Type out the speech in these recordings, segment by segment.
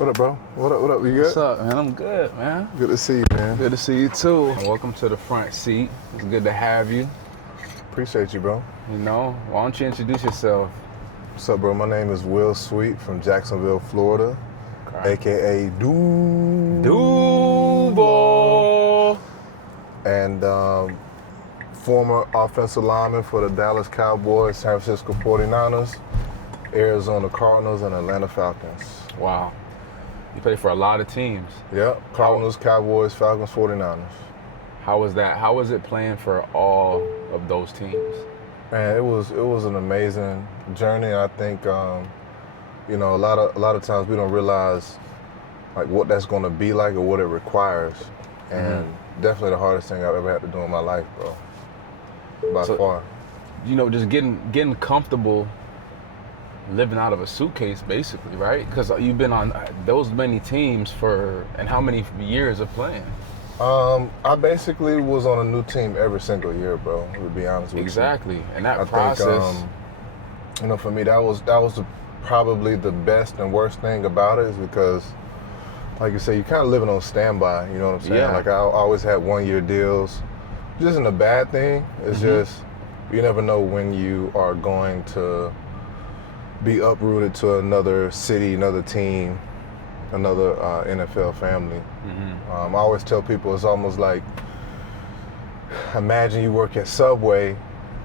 What up, bro? What up? You good? What's up, man? I'm good, man. Good to see you, man. Good to see you, too. Welcome to the front seat. It's good to have you. Appreciate you, bro. You know, why don't you introduce yourself? What's up, bro? My name is Will Sweet from Jacksonville, Florida, a.k.a. Duval. And former offensive lineman for the Dallas Cowboys, San Francisco 49ers, Arizona Cardinals, and Atlanta Falcons. Wow. You play for a lot of teams. Yep, Cardinals, Cowboys, Falcons, 49ers. How was that? How was it playing for all of those teams? Man, it was an amazing journey. I think a lot of times we don't realize like what that's going to be like or what it requires, and definitely the hardest thing I've ever had to do in my life, bro. By far. You know, just getting comfortable living out of a suitcase, basically, right? Because you've been on those many teams and how many years of playing? I basically was on a new team every single year, bro, to be honest with you. Exactly. And that process. Think, for me, that was probably the best and worst thing about it is because, like you say, you're kind of living on standby, you know what I'm saying? Yeah. Like, I always had one-year deals. Which isn't a bad thing. It's just, you never know when you are going to be uprooted to another city, another team, another NFL family. I always tell people it's almost like, imagine you work at Subway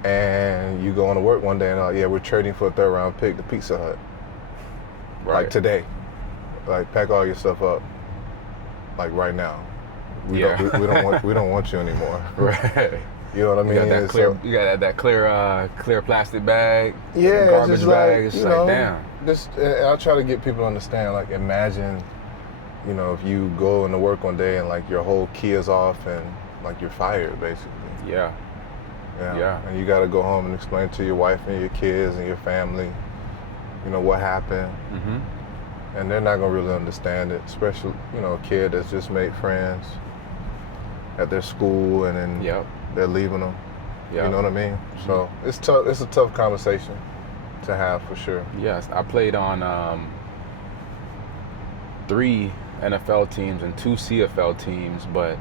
and you go on to work one day and we're trading for a third round pick to Pizza Hut. Right. Like today. Like pack all your stuff up. Like right now. We don't want you anymore. Right. You know what I mean? You got that clear plastic bag. Yeah, garbage just bag. like, It's like, damn. I try to get people to understand, like, imagine, if you go into work one day and, like, your whole key is off and, like, you're fired, basically. Yeah. And you got to go home and explain to your wife and your kids and your family, what happened. And they're not going to really understand it, especially, a kid that's just made friends at their school and then they're leaving them. You know what I mean? So it's tough. It's a tough conversation to have for sure. Yes, I played on 3 NFL teams and 2 CFL teams, but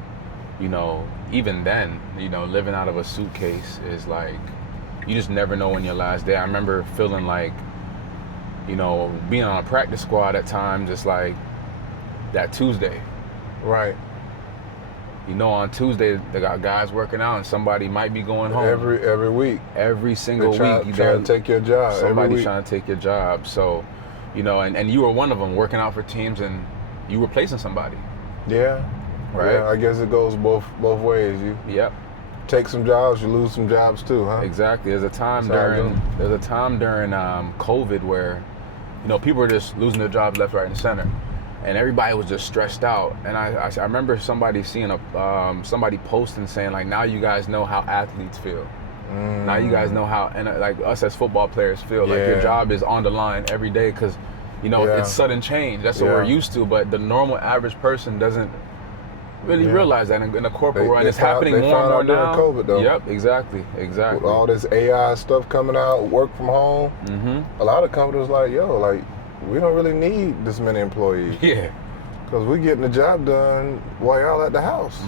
even then, living out of a suitcase is like, you just never know when your last day. I remember feeling like, being on a practice squad at times, it's like that Tuesday. Right. On Tuesday, they got guys working out and somebody might be going home. Every week. Every single week. Trying to take your job. Somebody's trying to take your job. So, and you were one of them working out for teams and you replacing somebody. Yeah. Right. Yeah, I guess it goes both ways. You take some jobs, you lose some jobs too, huh? Exactly. There's a time during COVID where, people were just losing their jobs left, right, and center. And everybody was just stressed out. And I remember somebody seeing somebody posting saying, like, now you guys know how athletes feel. Now you guys know how, and like us as football players feel. Like your job is on the line every day because, it's sudden change. That's what we're used to. But the normal average person doesn't really realize that in the corporate world. It's happening more and more now. COVID, though. Yep, exactly. With all this AI stuff coming out, work from home, a lot of companies like, we don't really need this many employees. Yeah. Because we're getting the job done while y'all at the house.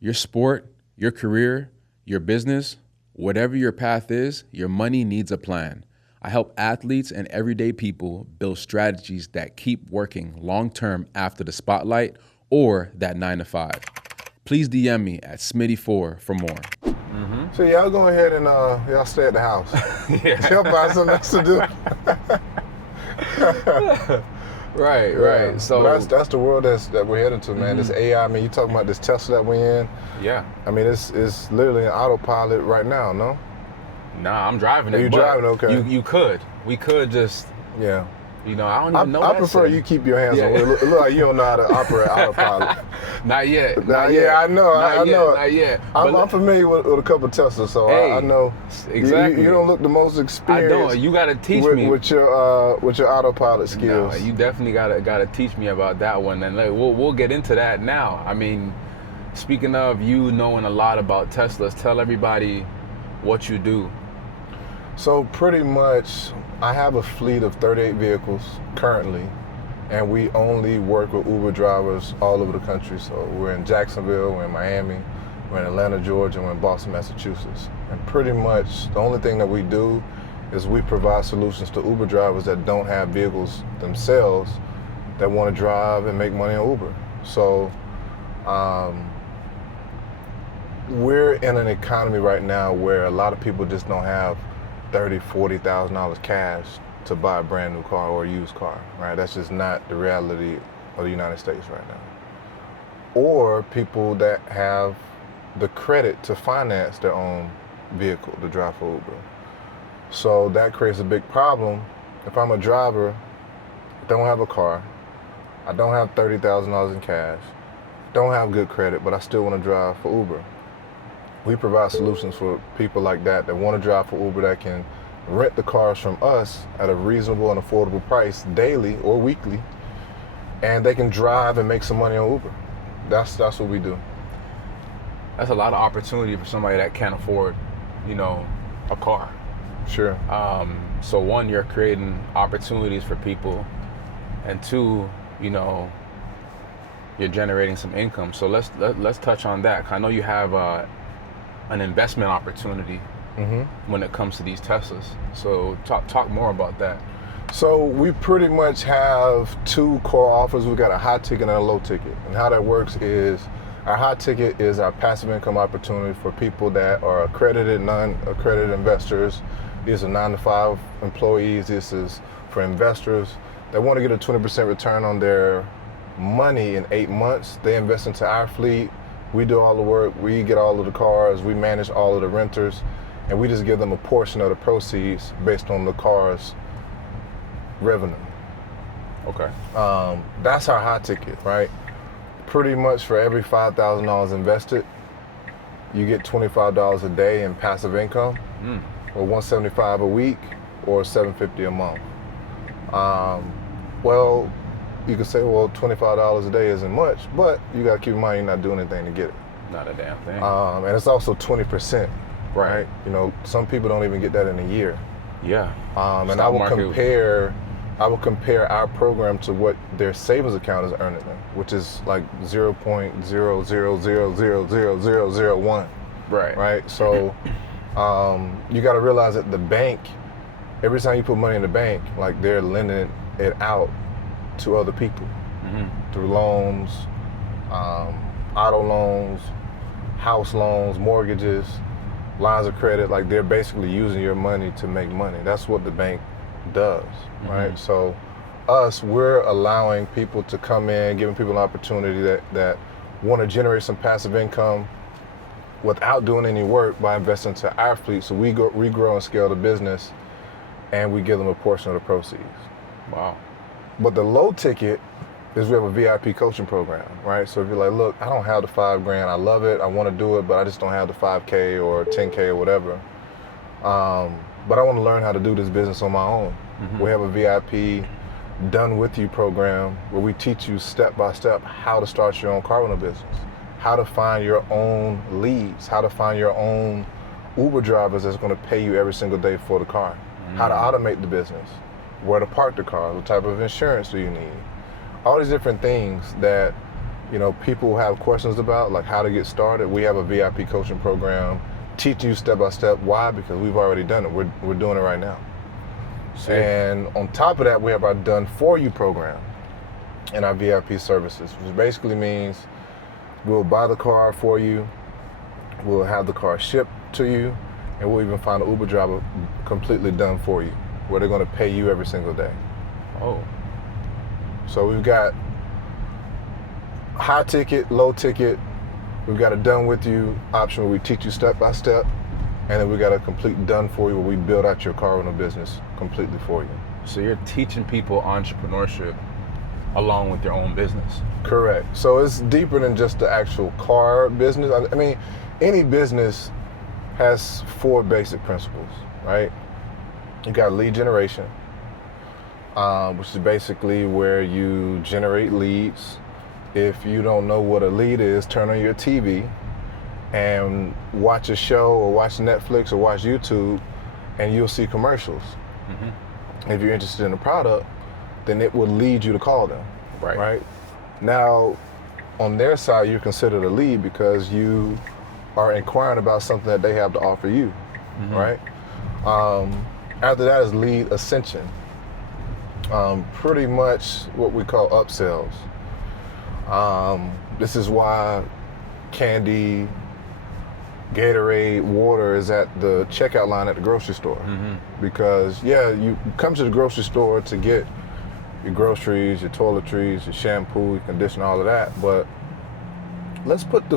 Your sport, your career, your business, whatever your path is, your money needs a plan. I help athletes and everyday people build strategies that keep working long-term after the spotlight or that 9 to 5. Please DM me at Smitty4 for more. So y'all go ahead and y'all stay at the house. Y'all find something else to do. Right. So that's the world that we're headed to, man. This AI. I mean, you talking about this Tesla that we're in? Yeah. I mean, it's literally an autopilot right now. No. Nah, I'm driving it. Are you driving? Okay. We could just. Yeah. I don't even know. I prefer you keep your hands on it. It look like you don't know how to operate autopilot. Not yet. I know. Not yet. I'm familiar with a couple of Teslas, so I know. Exactly. You don't look the most experienced. I don't. You got to teach me with your autopilot skills. No, you definitely gotta teach me about that one, and we'll get into that now. I mean, speaking of you knowing a lot about Teslas, tell everybody what you do. So pretty much, I have a fleet of 38 vehicles currently, and we only work with Uber drivers all over the country. So we're in Jacksonville, we're in Miami, we're in Atlanta, Georgia, we're in Boston, Massachusetts. And pretty much the only thing that we do is we provide solutions to Uber drivers that don't have vehicles themselves that want to drive and make money on Uber. So we're in an economy right now where a lot of people just don't have $30,000, $40,000 cash to buy a brand new car or a used car, right? That's just not the reality of the United States right now. Or people that have the credit to finance their own vehicle to drive for Uber. So that creates a big problem. If I'm a driver, don't have a car, I don't have $30,000 in cash, don't have good credit, but I still want to drive for Uber. We provide solutions for people like that want to drive for Uber, that can rent the cars from us at a reasonable and affordable price daily or weekly, and they can drive and make some money on Uber. That's what we do. That's a lot of opportunity for somebody that can't afford, a car. Sure. So one, you're creating opportunities for people, and two, you're generating some income. So let's touch on that. I know you have an investment opportunity when it comes to these Teslas. So talk more about that. So we pretty much have two core offers. We've got a high ticket and a low ticket. And how that works is our high ticket is our passive income opportunity for people that are accredited, non-accredited investors. These are 9-to-5 employees. This is for investors that want to get a 20% return on their money in 8 months. They invest into our fleet. We do all the work. We get all of the cars. We manage all of the renters. And we just give them a portion of the proceeds based on the car's revenue. Okay. That's our high ticket, right? Pretty much for every $5,000 invested, you get $25 a day in passive income, or $175 a week, or $750 a month. Well, you could say, well, $25 a day isn't much, but you got to keep in mind you're not doing anything to get it. Not a damn thing. And it's also 20%, right? Some people don't even get that in a year. Yeah. And I will compare our program to what their savings account is earning them, which is like 0.000000001. Right. Right. So you got to realize that the bank, every time you put money in the bank, like they're lending it out to other people through loans, auto loans, house loans, mortgages, lines of credit. Like they're basically using your money to make money. That's what the bank does, right? So we're allowing people to come in, giving people an opportunity that want to generate some passive income without doing any work by investing into our fleet. So we grow and scale the business, and we give them a portion of the proceeds. Wow. But the low ticket is we have a VIP coaching program, right? So if you're like, look, I don't have the $5,000, I love it, I want to do it, but I just don't have the 5K or 10K or whatever. But I want to learn how to do this business on my own. We have a VIP done with you program where we teach you step by step how to start your own car rental business, how to find your own leads, how to find your own Uber drivers that's going to pay you every single day for the car, how to automate the business, where to park the car, what type of insurance do you need, all these different things that people have questions about, like how to get started. We have a VIP coaching program teaching you step by step. Why? Because we've already done it. We're doing it right now. Sick. And on top of that, we have our done for you program and our VIP services, which basically means we'll buy the car for you, we'll have the car shipped to you, and we'll even find an Uber driver completely done for you, where they're going to pay you every single day. Oh. So we've got high ticket, low ticket. We've got a done with you option where we teach you step by step, and then we got a complete done for you where we build out your car rental business completely for you. So you're teaching people entrepreneurship along with your own business. Correct. So it's deeper than just the actual car business. I mean, any business has 4 basic principles, right? You got lead generation, which is basically where you generate leads. If you don't know what a lead is, turn on your TV and watch a show or watch Netflix or watch YouTube, and you'll see commercials. If you're interested in the product, then it would lead you to call them. Right. Right? Now, on their side, you're considered a lead because you are inquiring about something that they have to offer you, right? After that is lead ascension. Pretty much what we call upsells. This is why candy, Gatorade, water is at the checkout line at the grocery store. Because, you come to the grocery store to get your groceries, your toiletries, your shampoo, your conditioner, all of that, but let's put the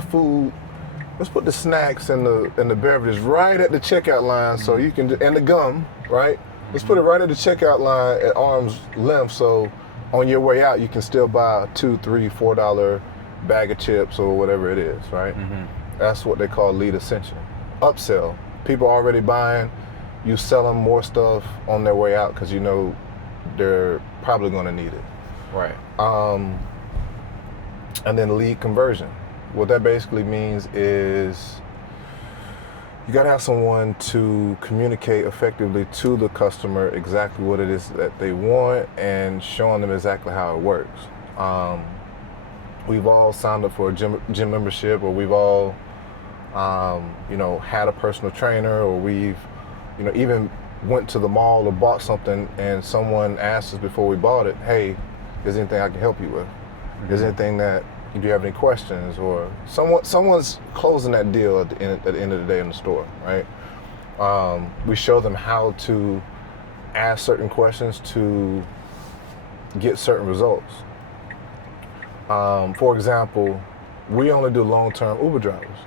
snacks and the beverages right at the checkout line so you can, and the gum, right? Let's put it right at the checkout line at arm's length so on your way out you can still buy a $2, $3, $4 bag of chips or whatever it is, right? That's what they call lead ascension. Upsell. People already buying, you sell them more stuff on their way out because you know they're probably going to need it. Right. And then lead conversion. What that basically means is you got to have someone to communicate effectively to the customer exactly what it is that they want and showing them exactly how it works. We've all signed up for a gym membership, or we've all, had a personal trainer, or we've, even went to the mall or bought something and someone asked us before we bought it, hey, is there anything I can help you with? Is there anything that, do you have any questions? Or someone's closing that deal at the end of the day in the store, right? We show them how to ask certain questions to get certain results. For example, we only do long-term Uber drivers.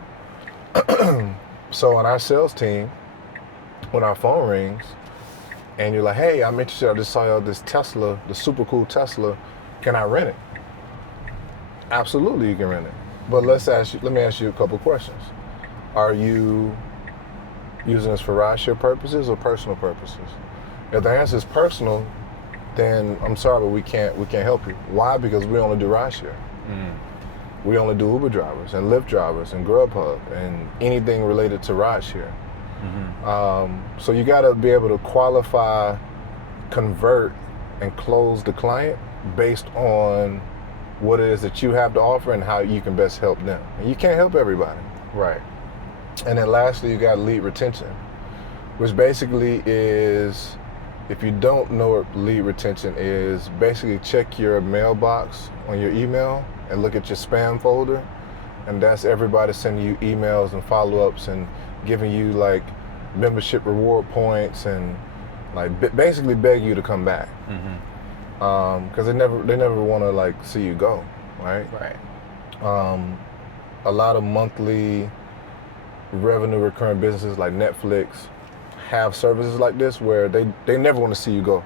So on our sales team, when our phone rings and you're like, hey, I'm interested, I just saw this Tesla, the super cool Tesla, can I rent it? Absolutely, you can rent it. But let me ask you a couple questions. Are you using this for rideshare purposes or personal purposes? If the answer is personal, then I'm sorry, but we can't help you. Why? Because we only do rideshare. We only do Uber drivers and Lyft drivers and Grubhub and anything related to rideshare. So you got to be able to qualify, convert, and close the client based on what it is that you have to offer and how you can best help them. And you can't help everybody. Right. And then lastly, you got lead retention, which basically is, if you don't know what lead retention is, basically check your mailbox on your email and look at your spam folder. And that's everybody sending you emails and follow-ups and giving you like membership reward points and like basically beg you to come back. Because they never want to like see you go, right? Right. A lot of monthly revenue recurring businesses like Netflix have services like this where they never want to see you go.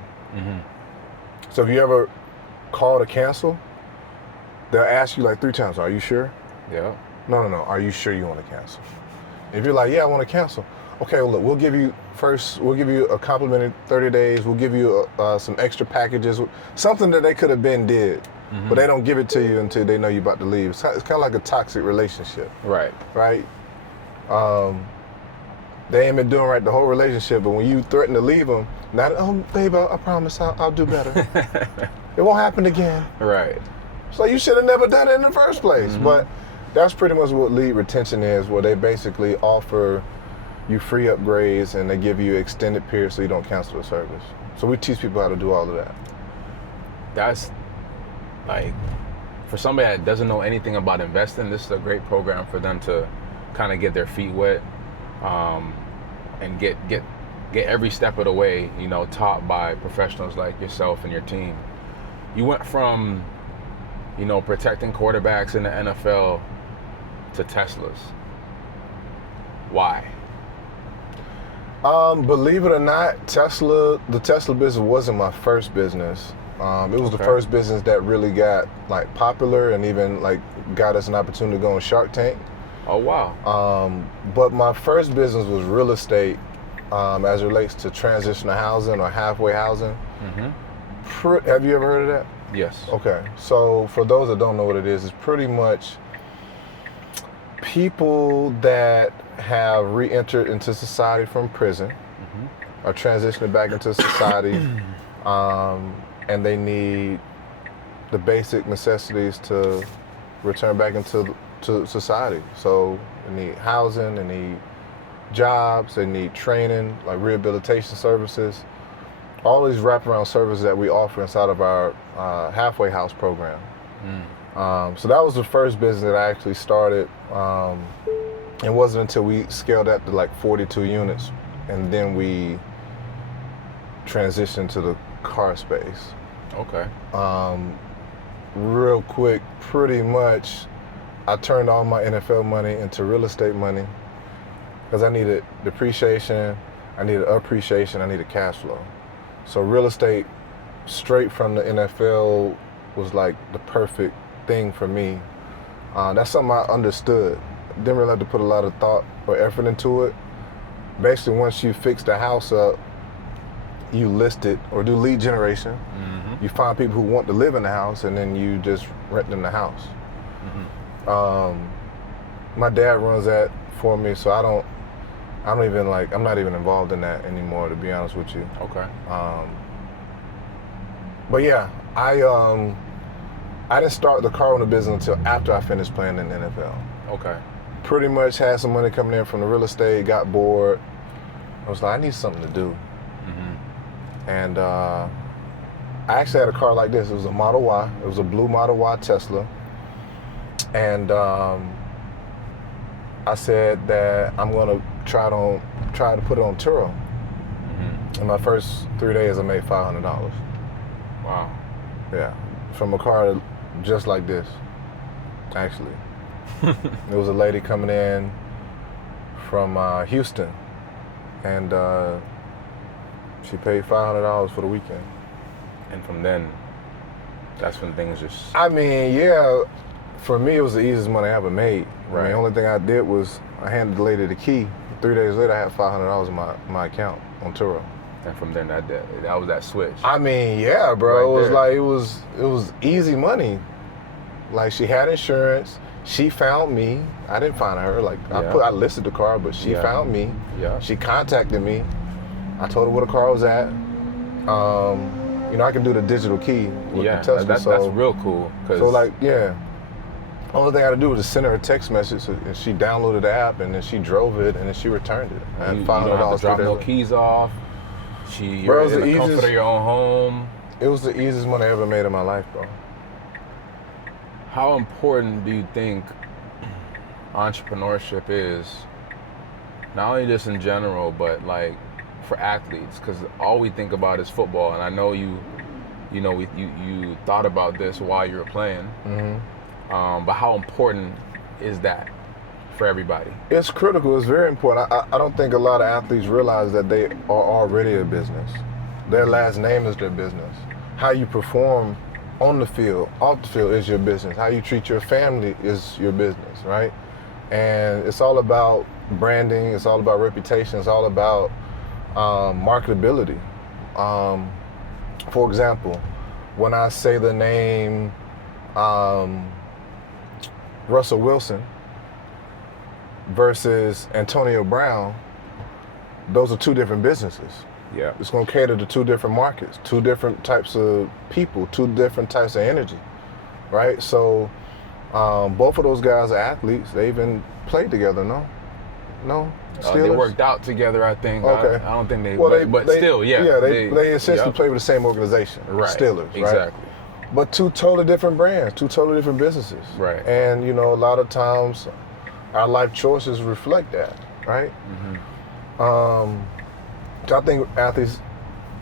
So if you ever call to cancel, they'll ask you like 3 times, are you sure? Yeah. No, are you sure you want to cancel? If you're like, yeah, I want to cancel. Okay, well, look, we'll give you a complimentary 30 days. We'll give you some extra packages, something that they could have been did, but they don't give it to you until they know you're about to leave. It's kind of like a toxic relationship. Right. Right? They ain't been doing right the whole relationship, but when you threaten to leave them, now, oh, babe, I promise I'll do better. It won't happen again. Right. So you should have never done it in the first place. But that's pretty much what lead retention is, where they basically offer you free upgrades and they give you extended periods so you don't cancel the service. So we teach people how to do all of that. That's like, for somebody that doesn't know anything about investing, this is a great program for them to kind of get their feet wet, and get every step of the way, taught by professionals like yourself and your team. You went from, protecting quarterbacks in the NFL to Teslas. Why? Believe it or not, the Tesla business wasn't my first business. It was the first business that really got like popular and even like got us an opportunity to go on Shark Tank. Oh, wow. But my first business was real estate, as it relates to transitional housing or halfway housing. Have you ever heard of that? Yes. Okay, so for those that don't know what it is, it's pretty much people that have re-entered into society from prison, are transitioning back into society, and they need the basic necessities to return back into to society. So they need housing, they need jobs, they need training, like rehabilitation services, all these wraparound services that we offer inside of our halfway house program. So that was the first business that I actually started. It wasn't until we scaled up to like 42 units, and then we transitioned to the car space. Okay. Real quick, pretty much, I turned all my NFL money into real estate money because I needed depreciation, I needed appreciation, I needed cash flow. So real estate, straight from the NFL, was like the perfect thing for me. That's something I understood. Didn't really have to put a lot of thought or effort into it. Basically, once you fix the house up, you list it or do lead generation. You find people who want to live in the house, and then you just rent them the house. My dad runs that for me, so I'm not even involved in that anymore, to be honest with you. Okay. But yeah, I didn't start the car owner business until after I finished playing in the NFL. Okay. Pretty much had some money coming in from the real estate, got bored. I was like, I need something to do. And I actually had a car like this. It was a Model Y. It was a blue Model Y Tesla. And I said that I'm gonna try to put it on Turo. In my first 3 days, I made $500. Wow. Yeah, from a car just like this, actually. There was a lady coming in from Houston, and she paid $500 for the weekend. And from then, that's when things just... I mean, yeah, for me, it was the easiest money I ever made. Right. I mean, the only thing I did was I handed the lady the key. 3 days later, I had $500 in my account on Turo. And from then, that was that switch. I mean, yeah, bro. Right it was there. like, it was easy money. Like, she had insurance. She found me. I didn't find her. Like, Yeah. I listed the car, but she found me. Yeah. She contacted me. I told her where the car was at. I can do the digital key with the Tesla. That's real cool. So, like, yeah. Only thing I had to do was just send her a text message, and she downloaded the app, and then she drove it, and then she returned it. I had you $500 don't have to drop no later. keys off. You're in the comfort of your own home. It was the easiest money I ever made in my life, bro. How important do you think entrepreneurship is, not only just in general, but like for athletes? Because all we think about is football, and I know you thought about this while you were playing. But how important is that for everybody? It's critical. It's very important. I don't think a lot of athletes realize that they are already a business. Their last name is their business. How you perform on the field, off the field is your business. How you treat your family is your business, right? And it's all about branding. It's all about reputation. It's all about marketability. For example, when I say the name Russell Wilson versus Antonio Brown, those are two different businesses. Yeah. It's going to cater to two different markets, two different types of people, two different types of energy, right? So both of those guys are athletes. They even played together, no? Steelers? They worked out together, I think. Okay. I don't think they, well, but still, yeah. Yeah, they essentially play with the same organization, right. Steelers, right? Exactly. But two totally different brands, two totally different businesses. Right. And, a lot of times our life choices reflect that, right? So I think athletes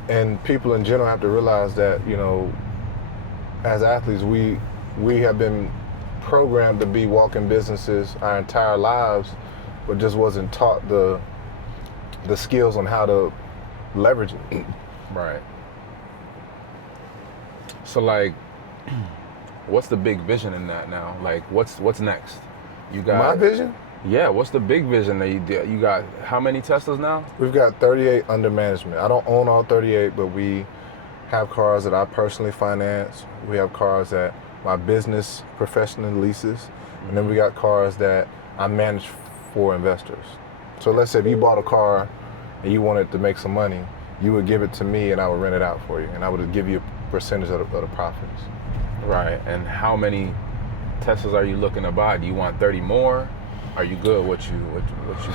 and people in general have to realize that, as athletes, we have been programmed to be walking businesses our entire lives, but just wasn't taught the skills on how to leverage it. Right. So, like, what's the big vision in that now? Like, what's next? You got My vision? Yeah. What's the big vision that you got? How many Teslas now? We've got 38 under management. I don't own all 38, but we have cars that I personally finance. We have cars that my business professionally leases, and then we got cars that I manage for investors. So let's say if you bought a car and you wanted to make some money, you would give it to me and I would rent it out for you, and I would give you percentage of the profits. Right. And how many Teslas are you looking to buy? Do you want 30 more? Are you good what you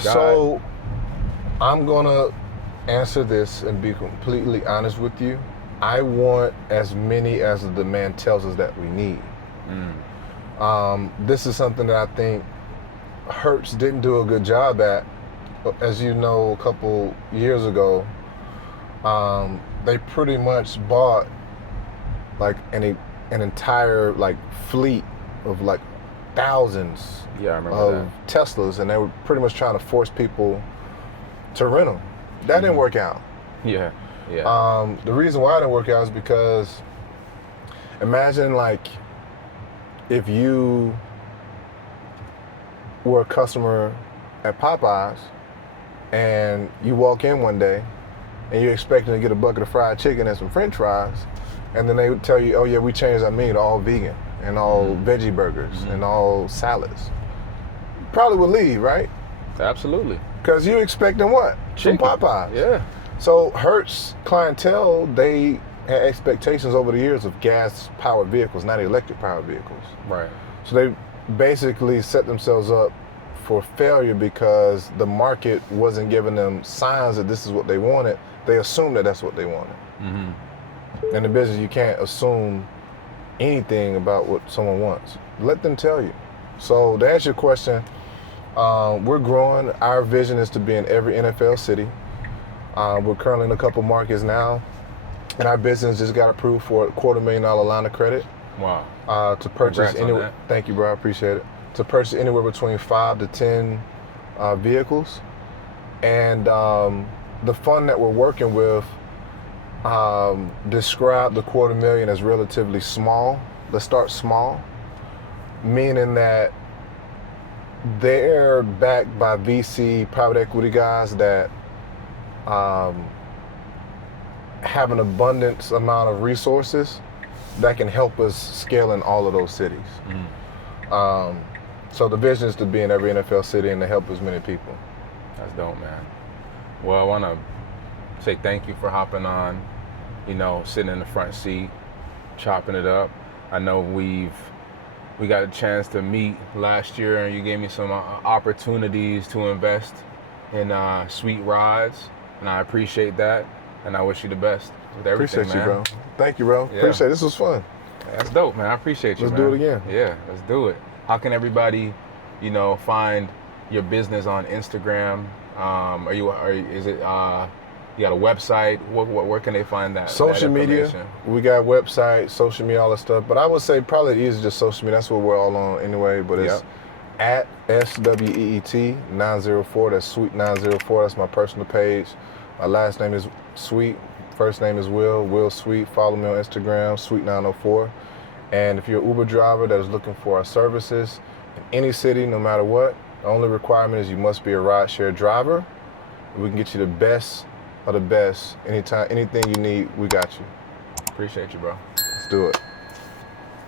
got? So I'm gonna answer this and be completely honest with you. I want as many as the demand tells us that we need. This is something that I think Hertz didn't do a good job at. As you know, a couple years ago, they pretty much bought like an entire like fleet of like thousands Yeah, I remember of Teslas, and they were pretty much trying to force people to rent them. That didn't work out. that. Yeah. The reason why it didn't work out is because imagine like if you were a customer at Popeyes and you walk in one day and you're expecting to get a bucket of fried chicken and some french fries, and then they would tell you, oh yeah, we changed our menu to all vegan and all veggie burgers and all salads. You probably would leave, right? Absolutely. Because you expecting what? Chicken. From Popeyes. Yeah. So Hertz clientele, they had expectations over the years of gas-powered vehicles, not electric-powered vehicles. Right. So they basically set themselves up for failure because the market wasn't giving them signs that this is what they wanted. They assumed that that's what they wanted. In the business, you can't assume anything about what someone wants. Let them tell you. So to answer your question, we're growing. Our vision is to be in every NFL city. We're currently in a couple markets now, and our business just got approved for a $250,000 line of credit. Wow. To purchase Congrats on anywhere. that. Thank you, bro. I appreciate it. To purchase anywhere between 5 to 10 vehicles, and the fund that we're working with describe the $250,000 as relatively small. Let's start small, meaning that they're backed by VC private equity guys that have an abundance amount of resources that can help us scale in all of those cities. So the vision is to be in every NFL city and to help as many people. That's dope, man. Well, I want to say thank you for hopping on, sitting in the front seat, chopping it up. I know we got a chance to meet last year, and you gave me some opportunities to invest in sweet rides, and I appreciate that, and I wish you the best with everything, Appreciate man. you, bro. Thank you, bro. Yeah. Appreciate it. This was fun. That's dope, man. I appreciate you, Let's man. do it again. Yeah, let's do it. How can everybody, find your business on Instagram? You got a website? Where can they find that? Social that media. information? We got website, social media, all that stuff. But I would say probably it is just social media. That's what we're all on anyway. But it's at SWEET 904. That's Sweet 904. That's my personal page. My last name is Sweet. First name is Will Sweet. Follow me on Instagram, Sweet 904. And if you're an Uber driver that is looking for our services in any city, no matter what, the only requirement is you must be a rideshare driver. We can get you the best of the best. Anytime, anything you need, we got you. Appreciate you, bro. Let's do it.